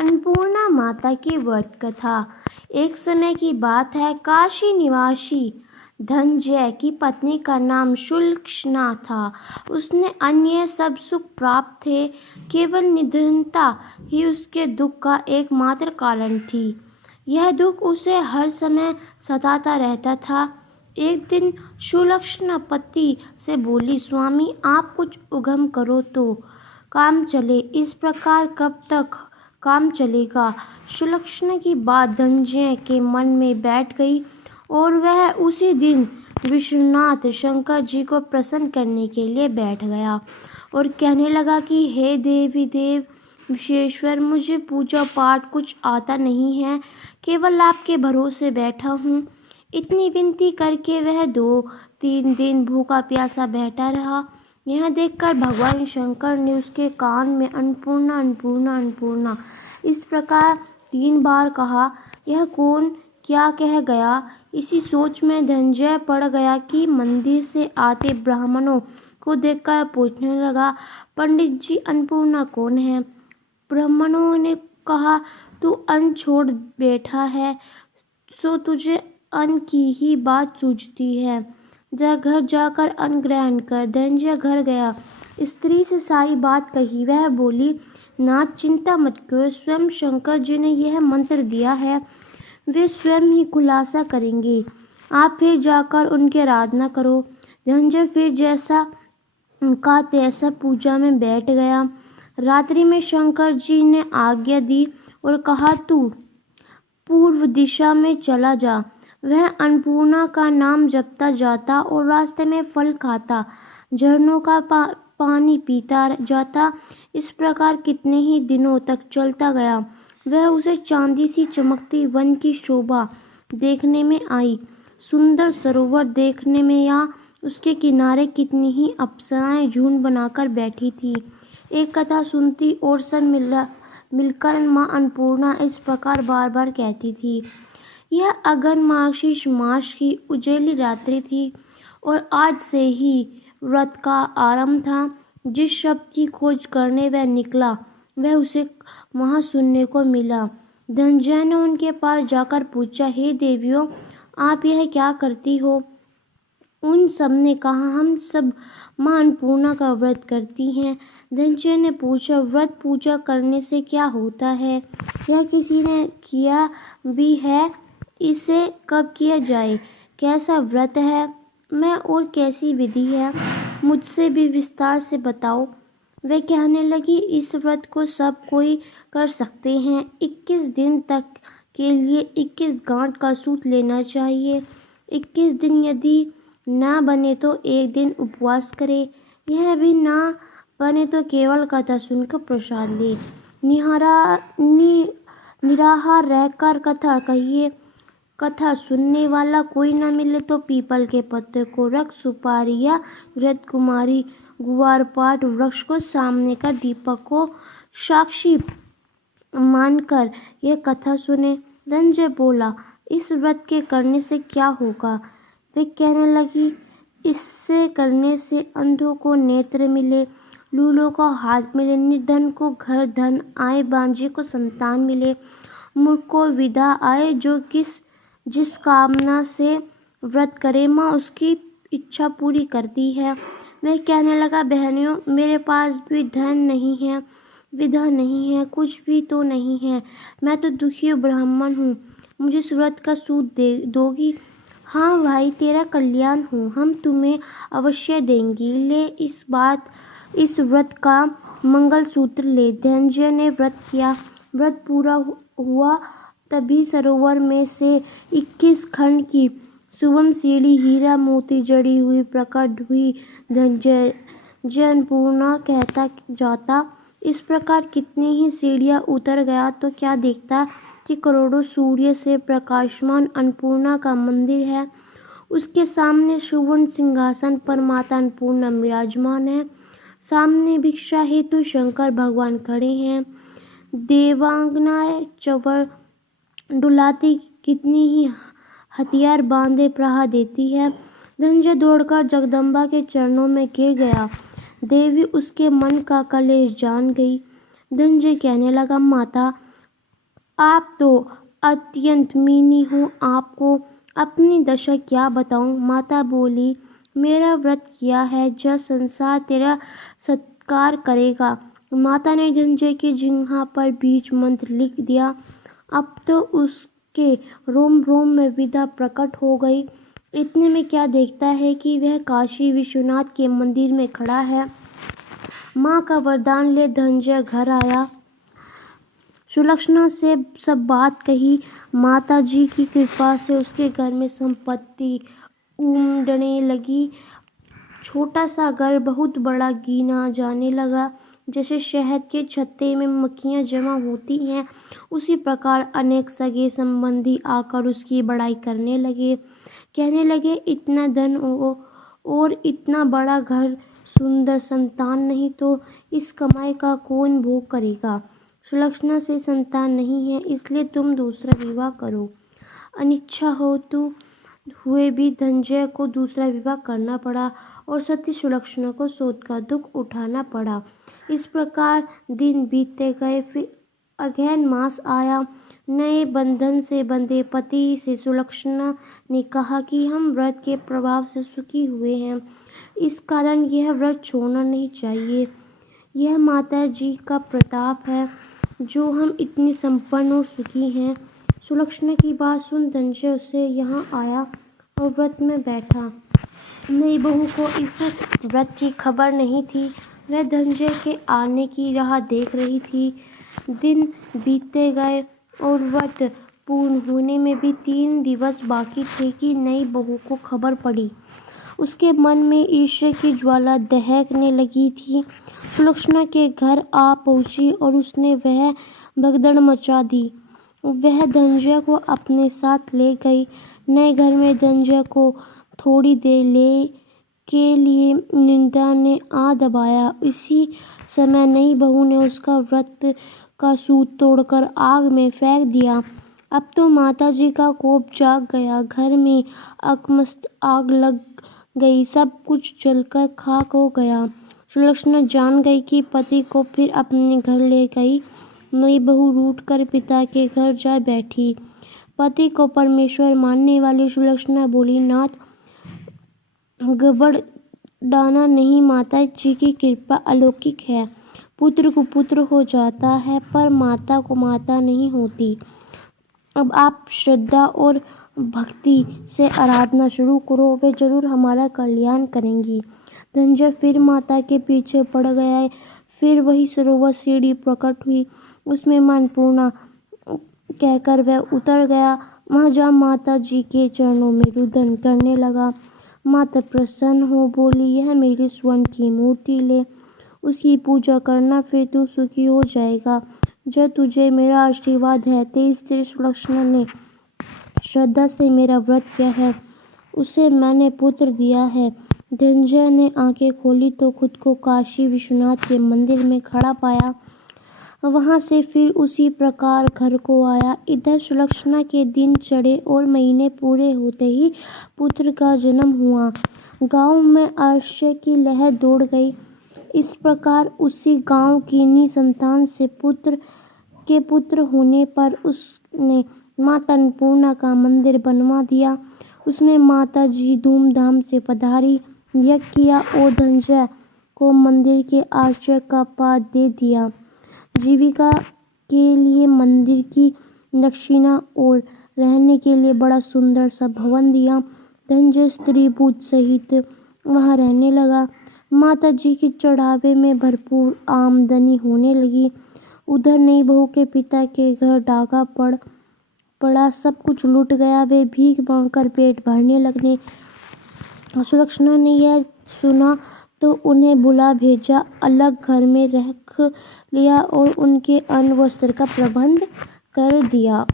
अन्नपूर्णा माता की व्रत कथा। एक समय की बात है, काशी निवासी धनंजय की पत्नी का नाम सुलक्षणा था। उसने अन्य सब सुख प्राप्त थे, केवल निधनता ही उसके दुख का एकमात्र कारण थी। यह दुख उसे हर समय सताता रहता था। एक दिन सुलक्षणा पति से बोली, स्वामी आप कुछ उद्यम करो तो काम चले, इस प्रकार कब तक काम चलेगा। सुलक्षणा की बात धनंजय के मन में बैठ गई और वह उसी दिन विश्वनाथ शंकर जी को प्रसन्न करने के लिए बैठ गया और कहने लगा कि हे देवी देव विश्वेश्वर, मुझे पूजा पाठ कुछ आता नहीं है, केवल आपके भरोसे बैठा हूँ। इतनी विनती करके वह 2-3 दिन भूखा प्यासा बैठा रहा। यह देखकर भगवान शंकर ने उसके कान में अन्नपूर्णा अन्नपूर्णा अन्नपूर्णा इस प्रकार 3 बार कहा। यह कौन क्या कह गया, इसी सोच में धनंजय पड़ गया कि मंदिर से आते ब्राह्मणों को देखकर पूछने लगा, पंडित जी अन्नपूर्णा कौन है। ब्राह्मणों ने कहा, तू अन्न छोड़ बैठा है, सो तुझे अन्न की ही बात सूझती है, जा घर जाकर अन्न ग्रहण कर। धनंजय घर गया, स्त्री से सारी बात कही। वह बोली, नाथ चिंता मत करो, स्वयं शंकर जी ने यह मंत्र दिया है, वे स्वयं ही खुलासा करेंगे, आप फिर जाकर उनकी आराधना करो। धनंजय फिर जैसा कहा तैसा पूजा में बैठ गया। रात्रि में शंकर जी ने आज्ञा दी और कहा, तू पूर्व दिशा में चला जा। वह अन्नपूर्णा का नाम जपता जाता और रास्ते में फल खाता, झरनों का पानी पीता जाता। इस प्रकार कितने ही दिनों तक चलता गया। वह उसे चांदी सी चमकती वन की शोभा देखने में आई, सुंदर सरोवर देखने में, या उसके किनारे कितनी ही अप्सराएं झुंड बनाकर बैठी थी। एक कथा सुनती और सब मिलकर माँ अन्नपूर्णा इस प्रकार बार बार कहती थी। यह अगन मार्गशीर्ष मास की उजेली रात्रि थी और आज से ही व्रत का आरंभ था। जिस शब्द की खोज करने वह निकला, वह उसे वहां सुनने को मिला। धनंजय ने उनके पास जाकर पूछा, हे देवियों, आप यह क्या करती हो। उन सब ने कहा, हम सब माँ अन्नपूर्णा का व्रत करती हैं। धनंजय ने पूछा, व्रत पूजा करने से क्या होता है, यह किसी ने किया भी है, इसे कब किया जाए, कैसा व्रत है, मैं और कैसी विधि है, मुझसे भी विस्तार से बताओ। वे कहने लगी, इस व्रत को सब कोई कर सकते हैं। 21 दिन तक के लिए 21 गांठ का सूत लेना चाहिए। 21 दिन यदि ना बने तो एक दिन उपवास करे, यह भी ना बने तो केवल कथा सुनकर प्रसाद ले। निराहार रहकर कथा कहिए। कथा सुनने वाला कोई न मिले तो पीपल के पत्ते को रख, सुपारी या घृत कुमारी गुआरपाट वृक्ष को सामने कर दीपक को साक्षी मानकर यह कथा सुने। धनंजय बोला, इस व्रत के करने से क्या होगा। वे कहने लगी, इससे करने से अंधों को नेत्र मिले, लूलों को हाथ मिले, निर्धन को घर धन आए, बांझे को संतान मिले, मूर्ख को विद्या आए। जो जिस कामना से व्रत करे, माँ उसकी इच्छा पूरी करती है। वह कहने लगा, बहनियों, मेरे पास भी धन नहीं है, विद्या नहीं है, कुछ भी तो नहीं है, मैं तो दुखी ब्राह्मण हूँ, मुझे इस व्रत का सूत दोगी। हाँ भाई, तेरा कल्याण हो, हम तुम्हें अवश्य देंगी, ले इस व्रत का मंगल सूत्र ले। धनंजय ने व्रत किया। व्रत पूरा हुआ, तभी सरोवर में से 21 खंड की सुवर्ण सीढ़ी हीरा मोती जड़ी हुई प्रकट हुई। धनंजय अन्नपूर्णा कहता जाता। इस प्रकार कितनी ही सीढ़ियां उतर गया तो क्या देखता कि करोड़ों सूर्य से प्रकाशमान अन्नपूर्णा का मंदिर है। उसके सामने सुवर्ण सिंहासन पर माता अन्नपूर्णा विराजमान है। सामने भिक्षा हेतु शंकर भगवान खड़े हैं। देवांगनाएं चवर डुलाती कितनी ही हथियार बांधे प्रहार देती है। धनंजय दौड़कर जगदम्बा के चरणों में गिर गया। देवी उसके मन का कलेश जान गई। धनंजय कहने लगा, माता, आप तो अत्यंत मीनी हो, आपको अपनी दशा क्या बताऊं। माता बोली, मेरा व्रत किया है, जब संसार तेरा सत्कार करेगा। माता ने धनंजय की जिह्वा पर बीज मंत्र लिख दिया। अब तो उसके रोम रोम में विद्या प्रकट हो गई। इतने में क्या देखता है कि वह काशी विश्वनाथ के मंदिर में खड़ा है। माँ का वरदान ले धनंजय घर आया। सुलक्षणा से सब बात कही। माता जी की कृपा से उसके घर में संपत्ति उमड़ने लगी। छोटा सा घर बहुत बड़ा गिना जाने लगा। जैसे शहद के छत्ते में मक्खियाँ जमा होती हैं, उसी प्रकार अनेक सगे संबंधी आकर उसकी बड़ाई करने लगे। कहने लगे, इतना धन और इतना बड़ा घर, सुंदर संतान नहीं तो इस कमाई का कौन भोग करेगा। सुलक्षणा से संतान नहीं है, इसलिए तुम दूसरा विवाह करो। अनिच्छा हो तो हुए भी धनंजय को दूसरा विवाह करना पड़ा और सती सुलक्षणा को शोक का दुख उठाना पड़ा। इस प्रकार दिन बीतते गए। फिर अगहन मास आया। नए बंधन से बंधे पति से सुलक्षणा ने कहा कि हम व्रत के प्रभाव से सुखी हुए हैं, इस कारण यह व्रत छोड़ना नहीं चाहिए। यह माता जी का प्रताप है जो हम इतनी संपन्न और सुखी हैं। सुलक्षणा की बात सुन धनंजय उससे यहाँ आया और व्रत में बैठा। नई बहू को इस व्रत की खबर नहीं थी। वह धनंजय के आने की राह देख रही थी। दिन बीतते गए और व्रत पूर्ण होने में भी 3 दिवस बाकी थे कि नई बहू को खबर पड़ी। उसके मन में ईर्ष्या की ज्वाला दहकने लगी थी। सुलक्षणा के घर आ पहुंची और उसने वह भगदड़ मचा दी। वह धनंजय को अपने साथ ले गई। नए घर में धनंजय को थोड़ी देर के लिए निंदा ने आ दबाया। इसी समय नई बहू ने उसका व्रत का सूत तोड़कर आग में फेंक दिया। अब तो माता जी का कोप जाग गया। घर में अकस्मात आग लग गई। सब कुछ जलकर खाक हो गया। सुलक्षणा जान गई कि पति को फिर अपने घर ले गई। नई बहू रूठ कर पिता के घर जा बैठी। पति को परमेश्वर मानने वाली सुलक्षणा बोली, नाथ घबराना नहीं, माता जी की कृपा अलौकिक है। पुत्र को पुत्र हो जाता है पर माता को माता नहीं होती। अब आप श्रद्धा और भक्ति से आराधना शुरू करो, वे जरूर हमारा कल्याण करेंगी। धनंजय फिर माता के पीछे पड़ गया। फिर वही सरोवर सीढ़ी प्रकट हुई। उसमें मन पूर्णा कहकर वह उतर गया। वहां जा माता जी के चरणों में रुदन करने लगा। माता प्रसन्न हो बोली, यह मेरी स्वर्ण की मूर्ति ले, उसकी पूजा करना, फिर तू सुखी हो जाएगा। जब तुझे मेरा आशीर्वाद है। तेज स्त्री सुलक्षणा ने श्रद्धा से मेरा व्रत किया है, उसे मैंने पुत्र दिया है। धनंजय ने आंखें खोली तो खुद को काशी विश्वनाथ के मंदिर में खड़ा पाया। वहां से फिर उसी प्रकार घर को आया। इधर सुलक्षणा के दिन चढ़े और महीने पूरे होते ही पुत्र का जन्म हुआ। गांव में आश्चर्य की लहर दौड़ गई। इस प्रकार उसी गांव की निसंतान से पुत्र होने पर उसने माता अन्नपूर्णा का मंदिर बनवा दिया। उसमें माता जी धूमधाम से पधारी, यज्ञ किया और धनंजय को मंदिर के आश्रय का पाठ दे दिया। जीविका के लिए मंदिर की दक्षिणा और रहने के लिए बड़ा सुंदर सा भवन दिया। धनंजय स्त्री पूज सहित वहां रहने लगा। माता जी के चढ़ावे में भरपूर आमदनी होने लगी। उधर नई बहू के पिता के घर डाका पड़ा, सब कुछ लूट गया। वे भीख मांगकर पेट भरने लगने। सुलक्षणा ने यह सुना तो उन्हें बुला भेजा, अलग घर में रख लिया और उनके अन्न वस्त्र का प्रबंध कर दिया।